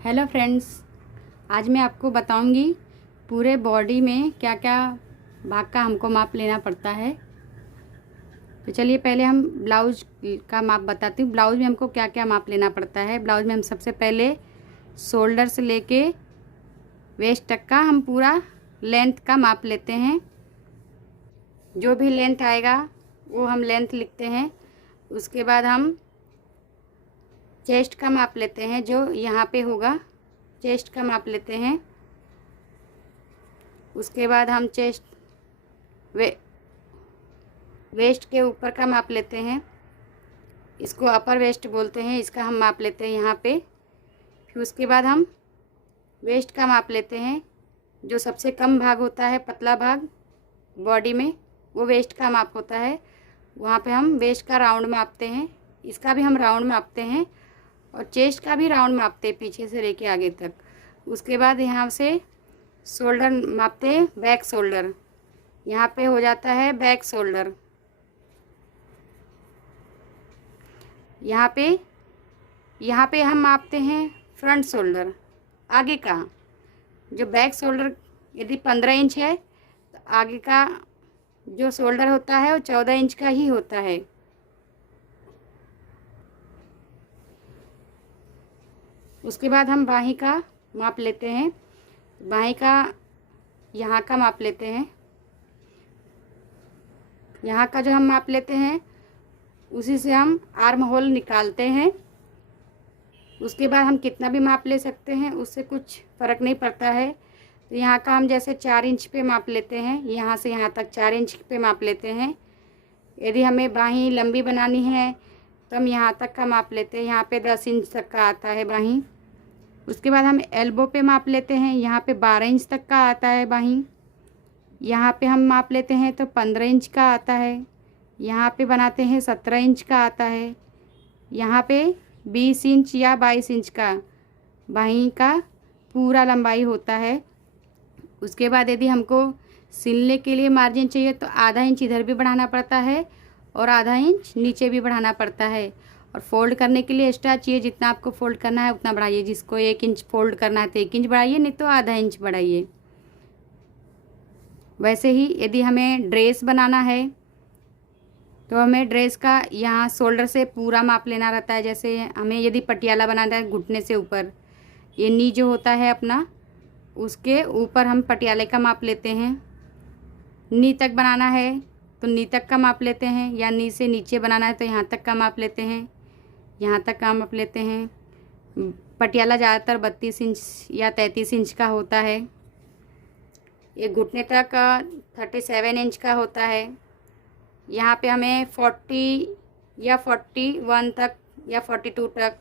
Hello friends, आज मैं आपको बताऊंगी पूरे बॉडी में क्या क्या भाग का हमको माप लेना पड़ता है। तो चलिए पहले हम ब्लाउज का माप बताती हूँ। ब्लाउज में हमको क्या क्या माप लेना पड़ता है। ब्लाउज में हम सबसे पहले शोल्डर से लेके वेस्ट तक का हम पूरा लेंथ का माप लेते हैं। जो भी लेंथ आएगा वो हम लेंथ लिखते हैं। उसके बाद हम चेस्ट का माप लेते हैं, जो यहाँ पे होगा चेस्ट का माप लेते हैं। उसके बाद हम वेस्ट के ऊपर का माप लेते हैं, इसको अपर वेस्ट बोलते हैं, इसका हम माप लेते हैं यहाँ पे। फिर उसके बाद हम वेस्ट का माप लेते हैं, जो सबसे कम भाग होता है, पतला भाग बॉडी में, वो वेस्ट का माप होता है। वहाँ पे हम वेस्ट का राउंड मापते हैं, इसका भी हम राउंड मापते हैं और चेस्ट का भी राउंड मापते हैं पीछे से लेके आगे तक। उसके बाद यहाँ से शोल्डर मापते हैं, बैक शोल्डर, यहाँ पे हो जाता है बैक शोल्डर। यहाँ पे हम मापते हैं फ्रंट शोल्डर, आगे का। जो बैक शोल्डर यदि 15 इंच है तो आगे का जो शोल्डर होता है वो 14 इंच का ही होता है। उसके बाद हम बाहीं का माप लेते हैं। बाहीं का यहाँ का माप लेते हैं। यहाँ का जो हम माप लेते हैं उसी से हम आर्म होल निकालते हैं। उसके बाद हम कितना भी माप ले सकते हैं, उससे कुछ फ़र्क नहीं पड़ता है। तो यहाँ का हम जैसे 4 इंच पे माप लेते हैं, यहाँ से यहाँ तक 4 इंच पे माप लेते हैं। यदि हमें बाहीं लंबी बनानी है तो हम यहाँ तक का माप लेते हैं, यहाँ पे 10 इंच तक का आता है बाहीं। उसके बाद हम एल्बो पे माप लेते हैं, यहाँ पे 12 इंच तक का आता है बाहीं। यहाँ पे हम माप लेते हैं तो 15 इंच का आता है। यहाँ पे बनाते हैं 17 इंच का आता है। यहाँ पे 20 इंच या 22 इंच का बाहीं का पूरा लंबाई होता है। उसके बाद यदि हमको सिलने के लिए मार्जिन चाहिए तो आधा इंच इधर भी बढ़ाना पड़ता है और आधा इंच नीचे भी बढ़ाना पड़ता है। और फोल्ड करने के लिए एक्स्ट्रा चाहिए, जितना आपको फोल्ड करना है उतना बढ़ाइए। जिसको 1 इंच फोल्ड करना है तो 1 इंच बढ़ाइए, नहीं तो आधा इंच बढ़ाइए। वैसे ही यदि हमें ड्रेस बनाना है तो हमें ड्रेस का यहाँ शोल्डर से पूरा माप लेना रहता है। जैसे हमें यदि पटियाला बनाना है घुटने से ऊपर, ये नी जो होता है अपना, उसके ऊपर हम पटियाले का माप लेते हैं। नी तक बनाना है तो नी तक का माप लेते हैं, या नी से नीचे बनाना है तो यहाँ तक का माप लेते हैं, यहाँ तक का माप लेते हैं। पटियाला ज़्यादातर 32 इंच या 33 इंच का होता है। ये घुटने तक 37 इंच का होता है। यहाँ पे हमें 40 या 41 तक या 42 तक,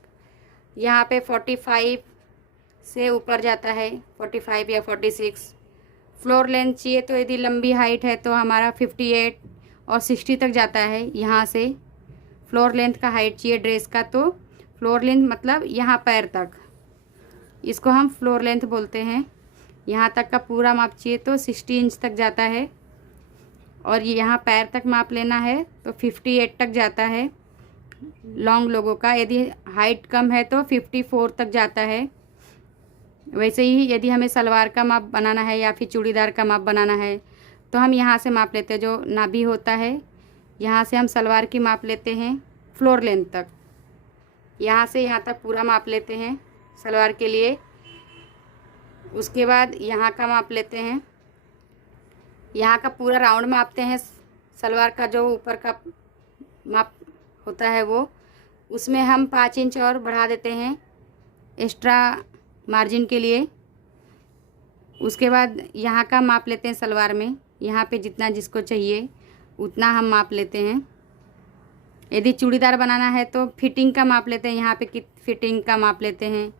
यहाँ पे 45 से ऊपर जाता है, 45 या 46। फ्लोर लेंथ चाहिए तो यदि लंबी हाइट है तो हमारा 58 और 60 तक जाता है। यहाँ से फ्लोर लेंथ का हाइट चाहिए ड्रेस का, तो फ्लोर लेंथ मतलब यहाँ पैर तक, इसको हम फ्लोर लेंथ बोलते हैं। यहाँ तक का पूरा माप चाहिए तो 60 इंच तक जाता है। और ये यहाँ पैर तक माप लेना है तो 58 तक जाता है लॉन्ग लोगों का। यदि हाइट कम है तो 54 तक जाता है। वैसे ही यदि हमें सलवार का माप बनाना है या फिर चूड़ीदार का माप बनाना है तो हम यहाँ से माप लेते हैं। जो नाभि होता है यहाँ से हम सलवार की माप लेते हैं फ्लोर लेंथ तक, यहाँ से यहाँ तक पूरा माप लेते हैं सलवार के लिए। उसके बाद यहाँ का माप लेते हैं, यहाँ का पूरा राउंड मापते हैं। सलवार का जो ऊपर का माप होता है वो, उसमें हम 5 इंच और बढ़ा देते हैं एक्स्ट्रा मार्जिन के लिए। उसके बाद यहाँ का माप लेते हैं सलवार में, यहाँ पे जितना जिसको चाहिए उतना हम माप लेते हैं। यदि चूड़ीदार बनाना है तो फिटिंग का माप लेते हैं, यहाँ पे फिटिंग का माप लेते हैं,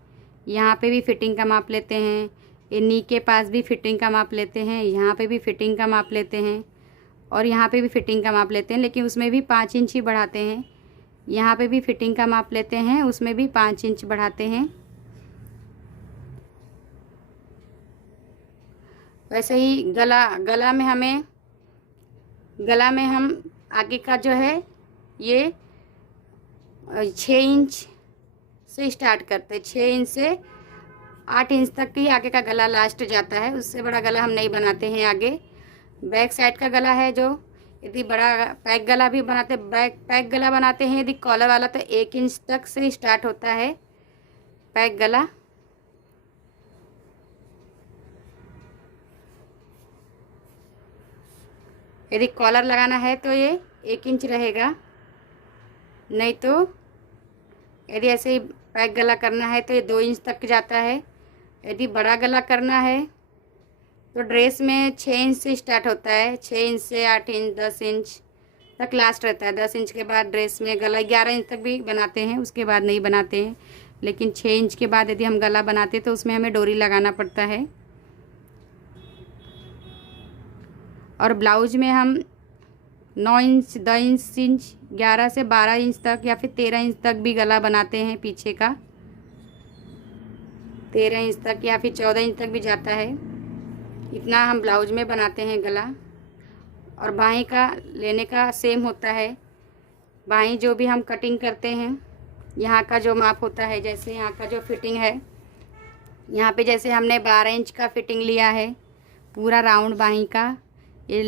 यहाँ पे भी फिटिंग का माप लेते हैं। ये नी के पास भी फिटिंग का माप लेते हैं, यहाँ पे भी फिटिंग का माप लेते हैं और यहाँ पे भी फिटिंग का माप लेते हैं, लेकिन उसमें भी 5 इंच ही बढ़ाते हैं। यहाँ पे भी फिटिंग का माप लेते हैं, उसमें भी 5 इंच बढ़ाते हैं। वैसे ही गला में हम आगे का जो है ये 6 इंच से स्टार्ट करते हैं। 6 इंच से 8 इंच तक ही आगे का गला लास्ट जाता है, उससे बड़ा गला हम नहीं बनाते हैं आगे। बैक साइड का गला है जो, यदि बड़ा पैक गला भी बनाते, पैक गला बनाते हैं यदि कॉलर वाला, तो 1 इंच तक से स्टार्ट होता है पैक गला। यदि कॉलर लगाना है तो ये 1 इंच रहेगा, नहीं तो यदि ऐसे ही पैक गला करना है तो ये 2 इंच तक जाता है। यदि बड़ा गला करना है तो ड्रेस में 6 इंच से स्टार्ट होता है, 6 इंच से 8 इंच 10 इंच तक लास्ट रहता है। 10 इंच के बाद ड्रेस में गला 11 इंच तक भी बनाते हैं, उसके बाद नहीं बनाते हैं। लेकिन 6 इंच के बाद यदि हम गला बनाते हैं तो उसमें हमें डोरी लगाना पड़ता है। और ब्लाउज में हम 9 इंच 10 इंच 11 से 12 इंच तक या फिर 13 इंच तक भी गला बनाते हैं पीछे का, 13 इंच तक या फिर 14 इंच तक भी जाता है। इतना हम ब्लाउज में बनाते हैं गला। और बाहीं का लेने का सेम होता है। बाहीं जो भी हम कटिंग करते हैं, यहाँ का जो माप होता है, जैसे यहाँ का जो फिटिंग है, यहाँ पे जैसे हमने 12 इंच का फिटिंग लिया है पूरा राउंड बाहीं का, ये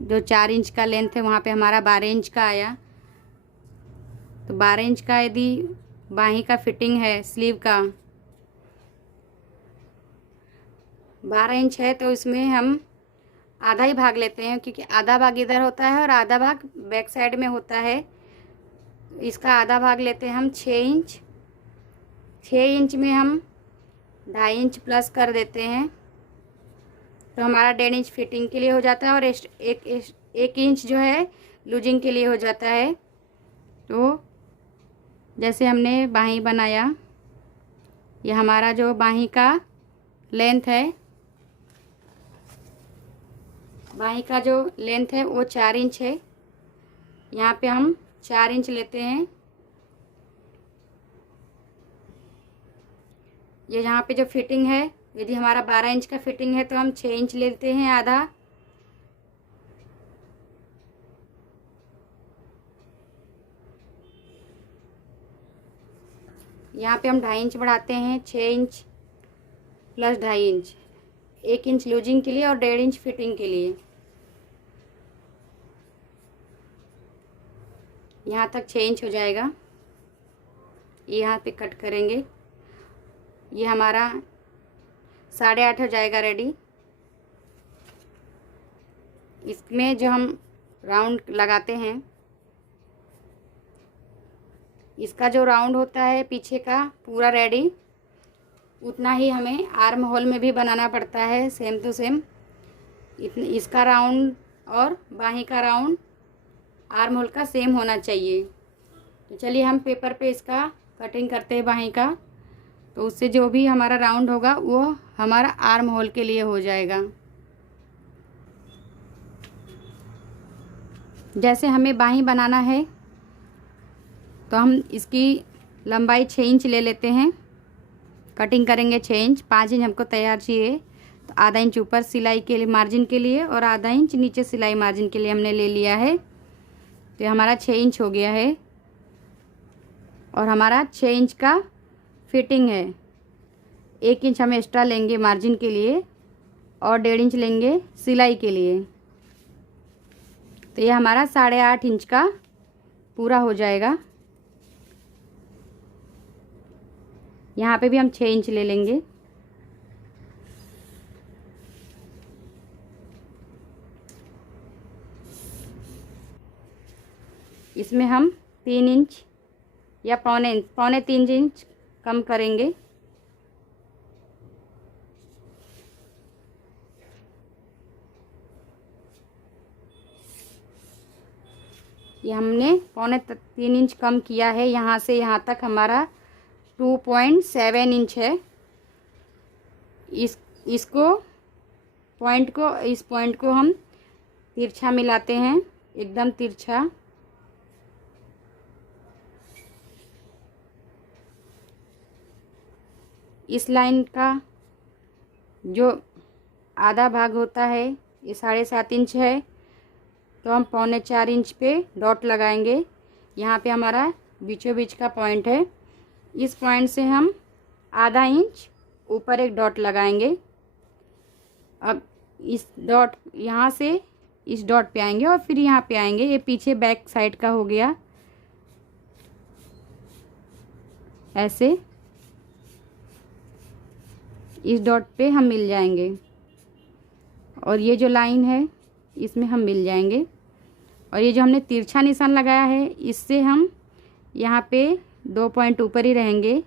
जो 4 इंच का लेंथ है वहाँ पे हमारा 12 इंच का आया। तो 12 इंच का यदि बाहीं का फिटिंग है स्लीव का 12 इंच है तो इसमें हम आधा ही भाग लेते हैं, क्योंकि आधा भाग इधर होता है और आधा भाग बैक साइड में होता है। इसका आधा भाग लेते हैं हम 6 इंच। 6 इंच में हम 2.5 इंच प्लस कर देते हैं, तो हमारा 1.5 इंच फिटिंग के लिए हो जाता है और एक इंच जो है लूजिंग के लिए हो जाता है। तो जैसे हमने बाहीं बनाया, ये हमारा जो बाहीं का लेंथ है, बाहीं का जो लेंथ है वो 4 इंच है। यहाँ पे हम 4 इंच लेते हैं। ये यहाँ पे जो फिटिंग है, यदि हमारा 12 इंच का फिटिंग है तो हम 6 इंच लेते हैं आधा। यहाँ पे हम 2.5 इंच बढ़ाते हैं, 6 inch plus 2.5 inch, 1 inch losing के लिए और 1.5 इंच फिटिंग के लिए। यहाँ तक 6 इंच हो जाएगा। यहाँ पे कट करेंगे, ये हमारा 8.5 हो जाएगा रेडी। इसमें जो हम राउंड लगाते हैं, इसका जो राउंड होता है पीछे का पूरा रेडी, उतना ही हमें आर्म होल में भी बनाना पड़ता है, सेम टू सेम। इसका राउंड और बाहीं का राउंड आर्म होल का सेम होना चाहिए। तो चलिए हम पेपर पे इसका कटिंग करते हैं बाहीं का, तो उससे जो भी हमारा राउंड होगा वो हमारा आर्म होल के लिए हो जाएगा। जैसे हमें बाहीं बनाना है तो हम इसकी लंबाई 6 इंच ले लेते हैं, कटिंग करेंगे 6 इंच। 5 इंच हमको तैयार चाहिए, तो आधा इंच ऊपर सिलाई के लिए मार्जिन के लिए और आधा इंच नीचे सिलाई मार्जिन के लिए हमने ले लिया है। तो हमारा 6 इंच हो गया है और हमारा 6 इंच का फिटिंग है। 1 इंच हम एक्स्ट्रा लेंगे मार्जिन के लिए और 1.5 इंच लेंगे सिलाई के लिए। तो ये हमारा 8.5 इंच का पूरा हो जाएगा। यहाँ पे भी हम 6 इंच ले लेंगे। इसमें हम 3 इंच या पौने 3 इंच कम करेंगे। ये हमने पौने 3 इंच कम किया है। यहाँ से यहाँ तक हमारा 2.7 इंच है। इस पॉइंट को हम तिरछा मिलाते हैं, एकदम तिरछा। इस लाइन का जो आधा भाग होता है ये 7.5 इंच है, तो हम पौने 4 इंच पे डॉट लगाएंगे। यहाँ पे हमारा बीचों बीच का पॉइंट है। इस पॉइंट से हम आधा इंच ऊपर एक डॉट लगाएंगे। अब इस डॉट यहाँ से इस डॉट पे आएंगे और फिर यहाँ पे आएंगे। ये पीछे बैक साइड का हो गया, ऐसे इस डॉट पे हम मिल जाएंगे और ये जो लाइन है इसमें हम मिल जाएंगे। और ये जो हमने तिरछा निशान लगाया है इससे हम यहाँ पे 2 पॉइंट ऊपर ही रहेंगे।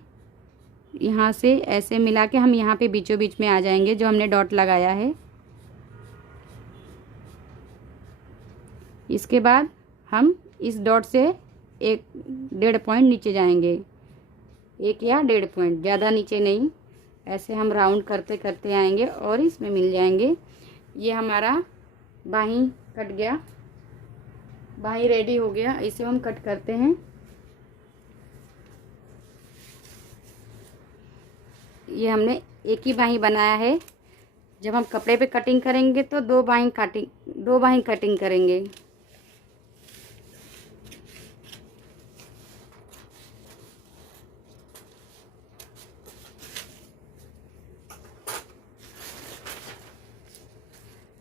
यहाँ से ऐसे मिला के हम यहाँ पे बीचों बीच में आ जाएंगे जो हमने डॉट लगाया है। इसके बाद हम इस डॉट से 1.5 पॉइंट नीचे जाएंगे, 1 या 1.5 पॉइंट, ज़्यादा नीचे नहीं। ऐसे हम राउंड करते करते आएंगे और इसमें मिल जाएंगे। ये हमारा बाहीं कट गया, बाहीं रेडी हो गया। इसे हम कट करते हैं। ये हमने एक ही बाहीं बनाया है। जब हम कपड़े पे कटिंग करेंगे तो 2 बाहीं कटिंग करेंगे।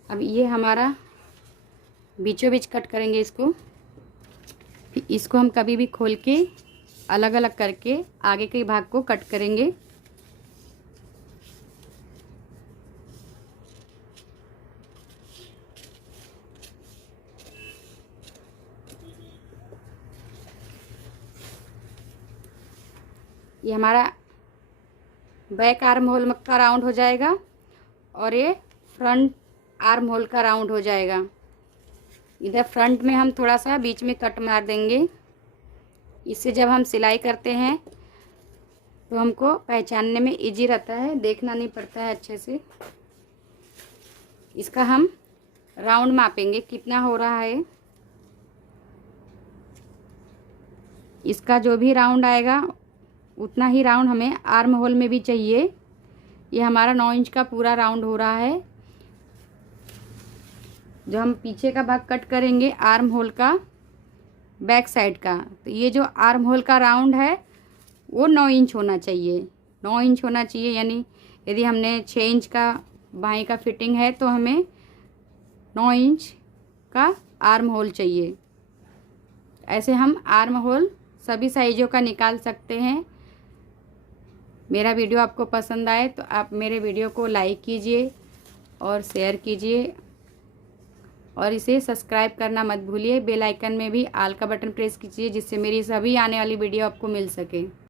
अब ये हमारा बीचों बीच कट करेंगे इसको। इसको हम कभी भी खोल के अलग अलग करके आगे के भाग को कट करेंगे। ये हमारा बैक आर्म होल का राउंड हो जाएगा और ये फ्रंट आर्म होल का राउंड हो जाएगा। इधर फ्रंट में हम थोड़ा सा बीच में कट मार देंगे। इससे जब हम सिलाई करते हैं तो हमको पहचानने में इजी रहता है, देखना नहीं पड़ता है अच्छे से। इसका हम राउंड मापेंगे कितना हो रहा है। इसका जो भी राउंड आएगा उतना ही राउंड हमें आर्म होल में भी चाहिए। ये हमारा 9 इंच का पूरा राउंड हो रहा है। जो हम पीछे का भाग कट करेंगे आर्म होल का बैक साइड का, तो ये जो आर्म होल का राउंड है वो 9 इंच होना चाहिए। 9 इंच होना चाहिए, यानी यदि हमने 6 इंच का बाहीं का फिटिंग है तो हमें 9 इंच का आर्म होल चाहिए। ऐसे हम आर्म होल सभी साइज़ों का निकाल सकते हैं। मेरा वीडियो आपको पसंद आए तो आप मेरे वीडियो को लाइक कीजिए और शेयर कीजिए और इसे सब्सक्राइब करना मत भूलिए। बेल आइकन में भी ऑल का बटन प्रेस कीजिए जिससे मेरी सभी आने वाली वीडियो आपको मिल सके।